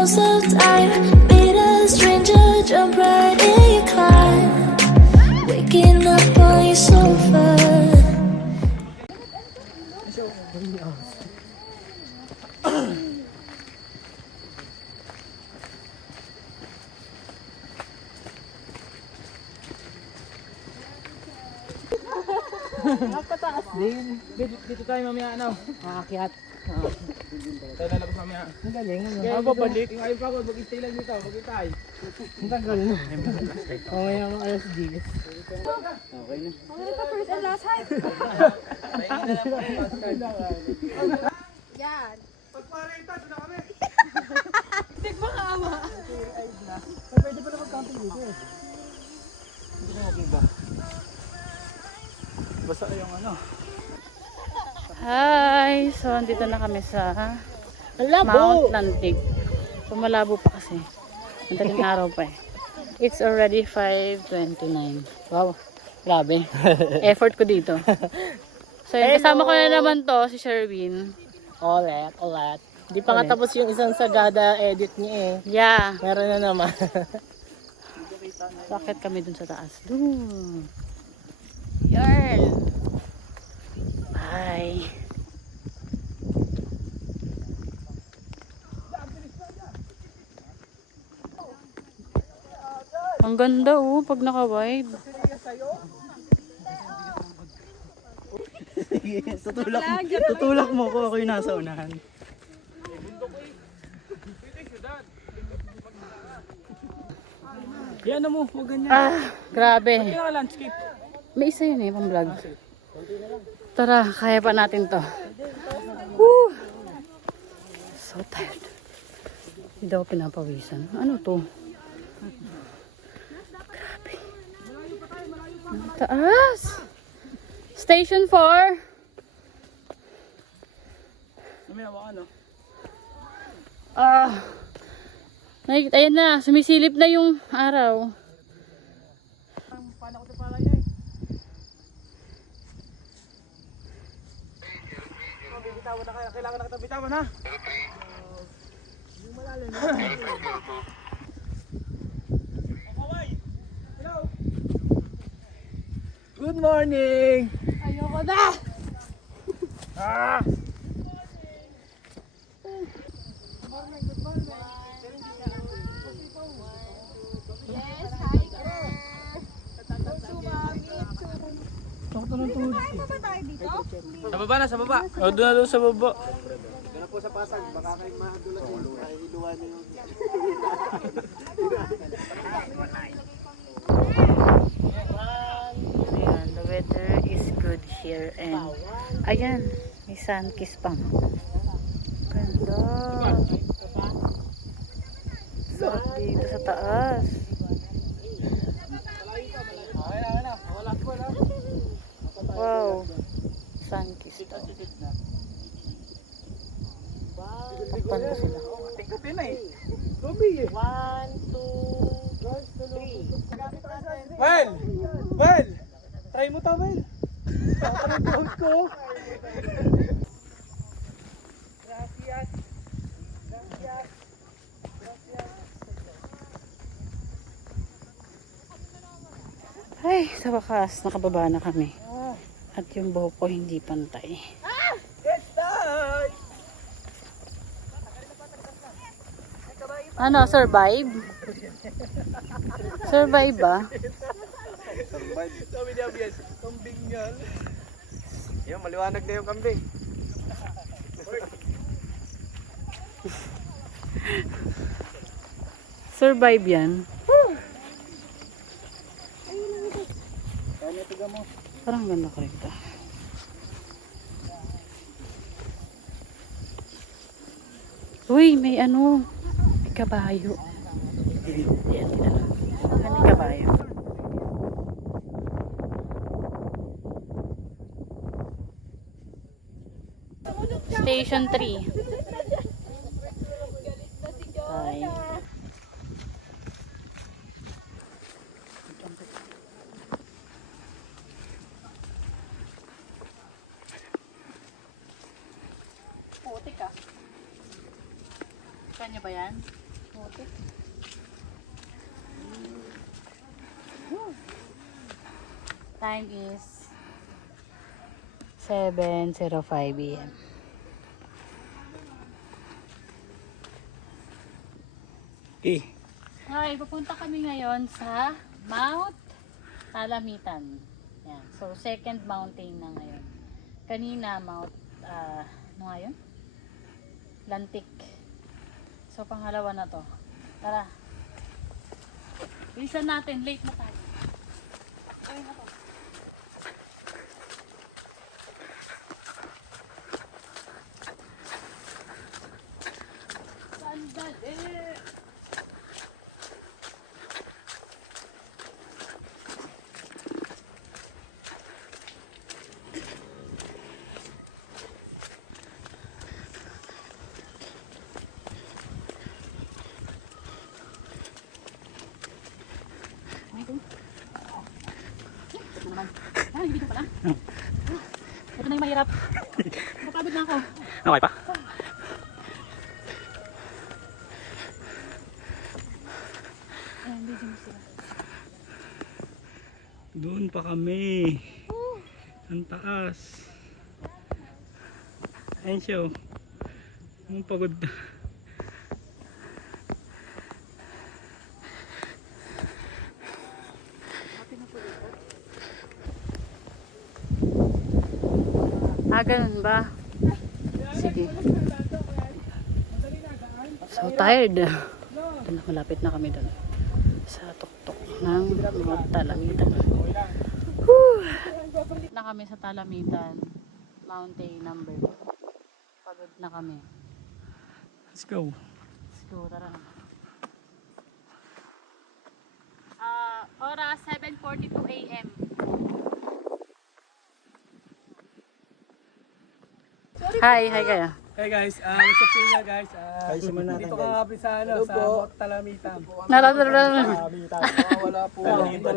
most of time. Meet a stranger, jump right in your car. Waking up on your sofa. Napataas din. Dito tayo mamaya ano? Makakyat. Tayo lalabas mamaya. Ang galing. Kaya babalik. Yung ayaw pa ako, mag-stay lang dito. Mag-itay. Ang tagal no? Oo, ngayon ang alas 10. Okay na. Ano pa first and last height? Yan. Pagparenta, doon na kami. Tigmakaawa. Pwede pa na mag-camping dito eh. Hindi na mag-iba. Basta yung ano. Hi! So, andito na kami sa Mount Lantig. So, malabo pa kasi. Madaling araw pa eh. It's already 5:29. Wow! Grabe. Effort ko dito. So, yun, kasama ko na naman to, si Sherwin. Ulit. Di pa nga tapos yung isang sagada edit niya eh. Yeah. Meron na naman. Bakit kami dun sa taas? Dun. Yarn. Bye. Ang ganda oh, pag naka-wide. Tutulak mo ko ako yung nasa unahan. Yan mo, huwag ganyan. Grabe. Kaya landscape. May isa yun eh, pang vlog. Tara, kaya pa natin to. Woo! So tired. Hindi ako pinapawisan. Ano to? Grabe. Ang taas! Station 4. Ano? Ayan na, sumisilip na yung araw. Paano ko ito pala niya eh? Bibitawan na kaya. Kailangan na kita bitawan ha? Yung malalim. Hello! Good morning! Ayoko na! Ah! Yes, hiker! Sumamit! Kain pa ba tayo dito? Sa baba na, sa baba. O, doon na doon sa baba. Ayan, the weather is good here and ayan, may sun kiss pang. Ganda. Sarap dito sa taas. Wow. Sun kiss to. Takpan ko sila. Tingkatin na eh. Gabi eh. 1, 2, 3. Well! Try mo to, Well. Ang tuhod ko. Gracias. Ay, sa wakas, nakababa na kami. At yung buhok ko hindi pantay. Ano, survive? Survive ba? Sabi ni Abias, kambing yan. Yan, maliwanag na yung kambing. Survive yan. Parang ganda ko rin ito. Uy, may ano. May kabayo. Ayan, tinala. Ano yung kabayo? Station 3. Hi. Putik ah. Kanya ba yan? Time is 7:05 AM. Okay, pupunta kami ngayon sa Mount Talamitan. Yan. So, second mountain na ngayon. Kanina, Mount, ano nga yun? Lantik. So, pangalawa na to. Tara. Bilisan natin, late na tayo. Ayun na to. Sandali! Hindi ko pala. Ito na yung mahirap. Napagod na ako. Okay pa? Ayan, video mo sila. Doon pa kami. Ang taas. Ayun siya oh. Ang pagod na. Ganun ba? Sige. So tired. Ito na, malapit na kami doon. Sa tuktok ng Talamitan. Whew! Na kami sa Talamitan. Mountain number 2. Pagod na kami. Let's go. Let's go, tara na. Oras 7:42 AM. Hi kaya. Hey guys, what's up sa inyo guys? Dito ka nga sa Mount Talamitan. Wala po.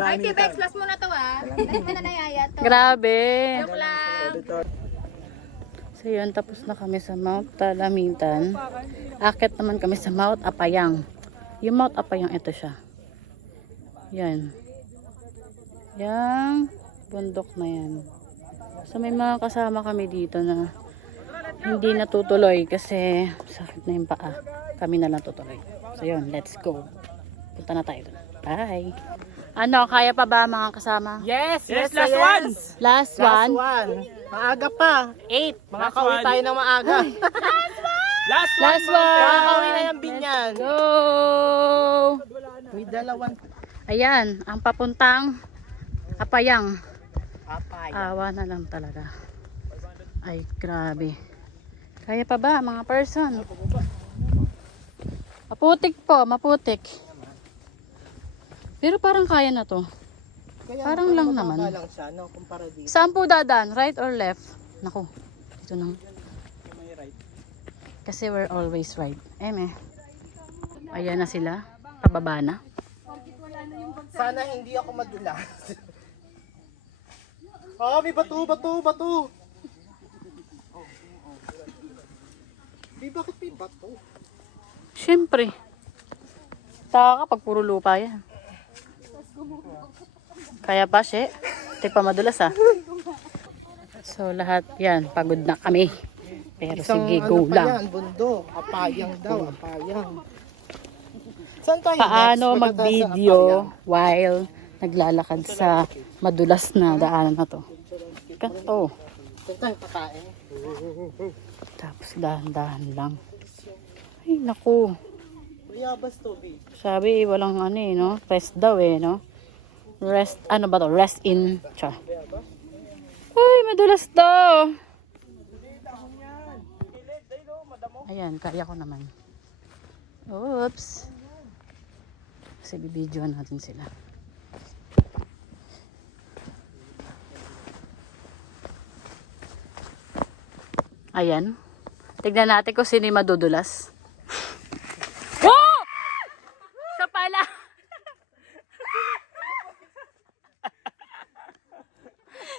Ay, T-Bex, last mo na to Dahil mo na nayaya to. Grabe. Joke lang. So yun, tapos na kami sa Mount Talamitan. Akit naman kami sa Mount Apayang. Yung Mount Apayang, ito siya. Yan. Yang bundok na yan. So may mga kasama kami dito na hindi natutuloy kasi sakit na yung paa. Kami na lang tutuloy. So yun, let's go. Punta na tayo dun. Bye! Ano, kaya pa ba mga kasama? Yes, last one. Last one? Maaga pa. 8. Makakauwi tayo ng maaga. Last Last one! Makakauwi na yung binyan. Go! May dalawang Ayan, ang papuntang Apayang. apay. Awa na lang talaga. Ay, grabe. Kaya pa ba mga person? Maputik po, maputik. Pero parang kaya na to. Parang lang naman. Lang siya, no? Kumpara dito. Saan po dadan? Right or left? Naku, dito nang. Kasi we're always right. Ayan na sila. Pababa na. Sana hindi ako madulas. May bato. Bakit may bato? Siyempre. Taka pag puro lupa yan. Kaya pa siya. Hindi pa madulas So lahat yan. Pagod na kami. Pero sige, go lang. Bundok. Apayang daw. Apayang. Saan tayo Paano next? mag-video while naglalakad sa madulas na daanan na to? Ganito. Saan tayo pakain? Tapos dahan-dahan lang. Ay, naku. Yabas to, B. Sabi, walang ano no? Rest daw no? Rest, ano ba to? Rest in. Cha. Ay, madulas daw. Ayan, kaya ko naman. Oops. Kasi bibidyoan natin sila. Ayan. Tignan natin kung sino yung madudulas. Oh! Siya pala.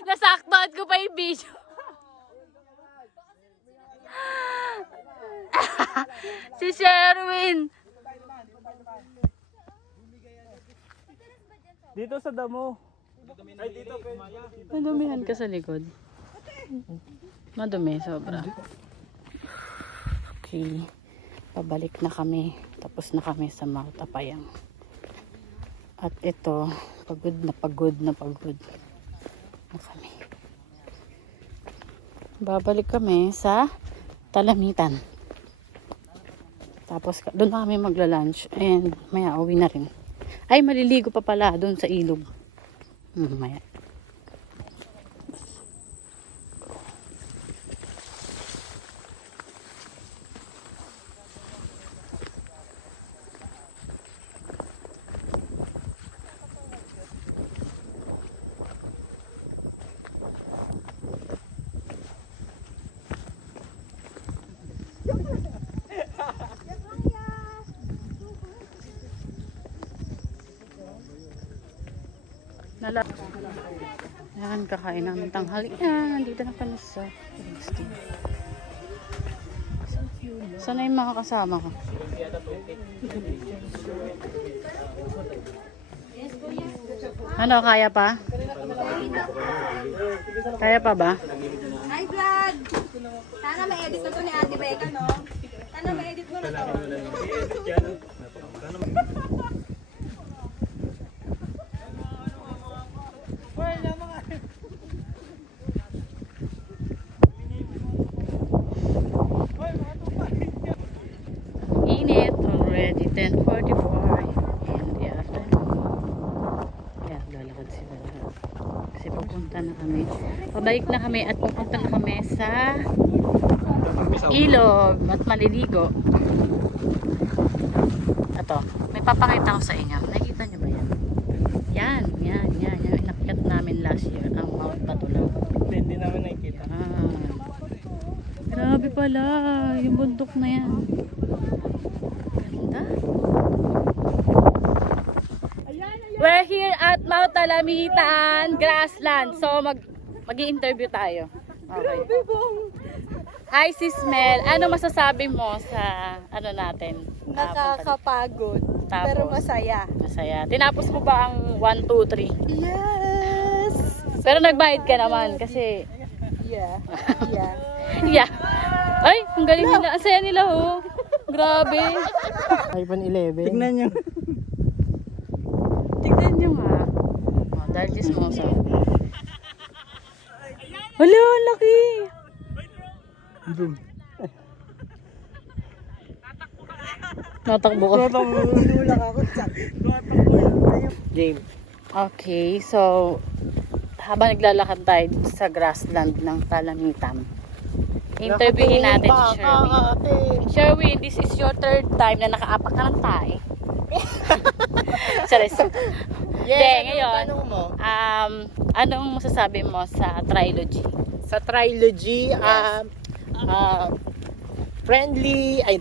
Nasaktuan ko pa yung video. Si Sherwin. Dito sa damo. Ay, dito. Madumihan ka sa likod. Madumi, sobra. Okay. Pabalik na kami. Tapos na kami sa Mount Apayang. At ito, pagod na pagod na kami. Babalik kami sa Talamitan. Tapos doon na kami magla-lunch. And maya, uwi na rin. Ay, maliligo pa pala doon sa ilog. Maya. Yan, kakain namin tanghali. Yan, nandito na kami sa Kingston. Sana yung mga kasama ko? Ano, kaya pa? Kaya pa ba? Hi vlog! Sana ma-edit na to ni Ate Becca, no? Sana ma-edit mo na to. Init already, 10:44 in the afternoon. Kaya lalakad sila lahat. Kasi pupunta na kami. Pabalik na kami at pupunta na kami sa ilog at maliligo. Ito, may papakita ko sa inyo. Nakikita niyo ba yan? Yan. Yung inakyat namin last year, ang Mount Batulaw. Hindi namin nakikita. Grabe pala, yung bundok na yan. Ganda. We're here at Mount Talamitan, Grassland. So mag-i-interview tayo. Okay. Hi Sis Mel, ano masasabi mo sa ano natin? Nakakapagod. Tapos, Pero masaya. Masaya. Tinapos mo ba ang 1, 2, 3? Yes! Pero nagbayad ka naman kasi Yeah. yeah. Ay, ang galing nila. Ang saya nila oh. Grabe. iPhone 11. Tignan nyo. Tignan nyo nga. Oh, dahil chismosa. Hala, laki. Natakbo ka. James. Okay, so habang naglalakad tayo dito sa grassland ng Talamitan, interviewin natin si Sherwin. Sherwin, this is your third time na nakaapak ka ng tae. Sorry. Yes, ngayon, tanong mo? anong masasabi mo sa trilogy? Sa trilogy, friendly, ay,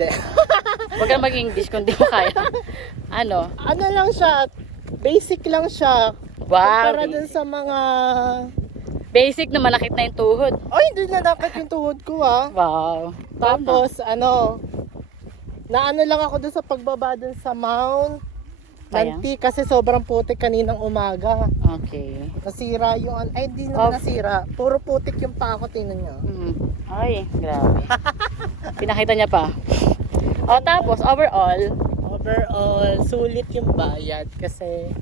Huwag ka mag-English kung di mo kaya. Ano? ano lang siya, basic lang siya. Wow. Para dun sa mga, Basic na malakit na yung tuhod. ay, hindi na dapat yung tuhod ko Wow. Tapos, naano lang ako dun sa pagbaba dun sa Mount Kaya? Nanti kasi sobrang putik kaninang umaga. Okay. Nasira yung, ay, di naman Oh. nasira. Puro putik yung pako, tingnan nyo. Ay, grabe. Pinakita niya pa. O tapos, overall, Overall, sulit yung bayad kasi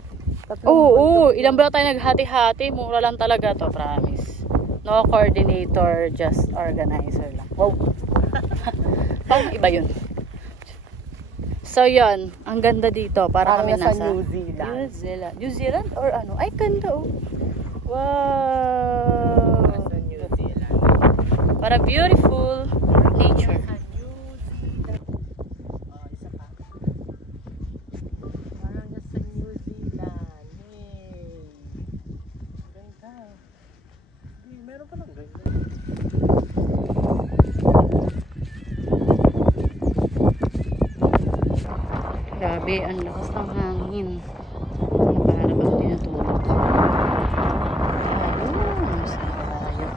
oo, ilang ba tayo naghati-hati, mura lang talaga to, promise. No coordinator, just organizer lang. Wow. Parang iba yun. So yun, ang ganda dito, para kami nasa nasa New Zealand. New Zealand or ano? Ay, ganda oh. Wow. Nasa New Zealand. Para beautiful nature. Isa pa. Parang nasa New Zealand. Hey. Ganda. Meron pa lang ganda. Grabe, ang lakas ng hangin. Para bang tinutulog. Ayun, saan tayo?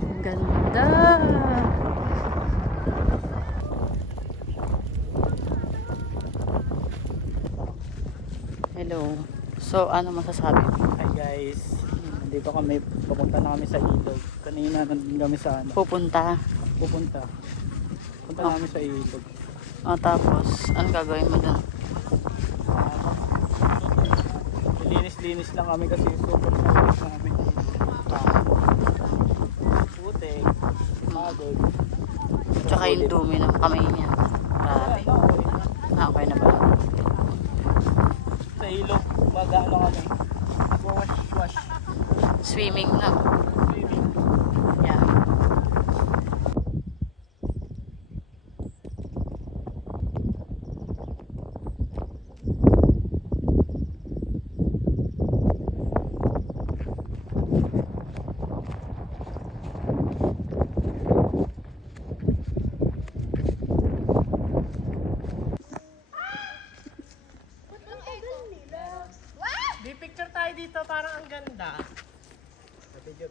Ang ganda. Hello. So, ano masasabi mo? Hi guys. Dito kami, papunta na kami sa ilog. Kanina nandun kami sa ano. Pupunta. Punta namin sa ilog. Tapos, anong gagawin mo dun? Linis-linis lang kami kasi super linis namin. Putik, pagod. Tsaka yung dumi ng kamay niya. Grabe. Okay na ba? Sa ilog, mag-ano kami. Wash. Swimming na. Swimming. Yeah. Di picture tayo dito, parang ang ganda. Video.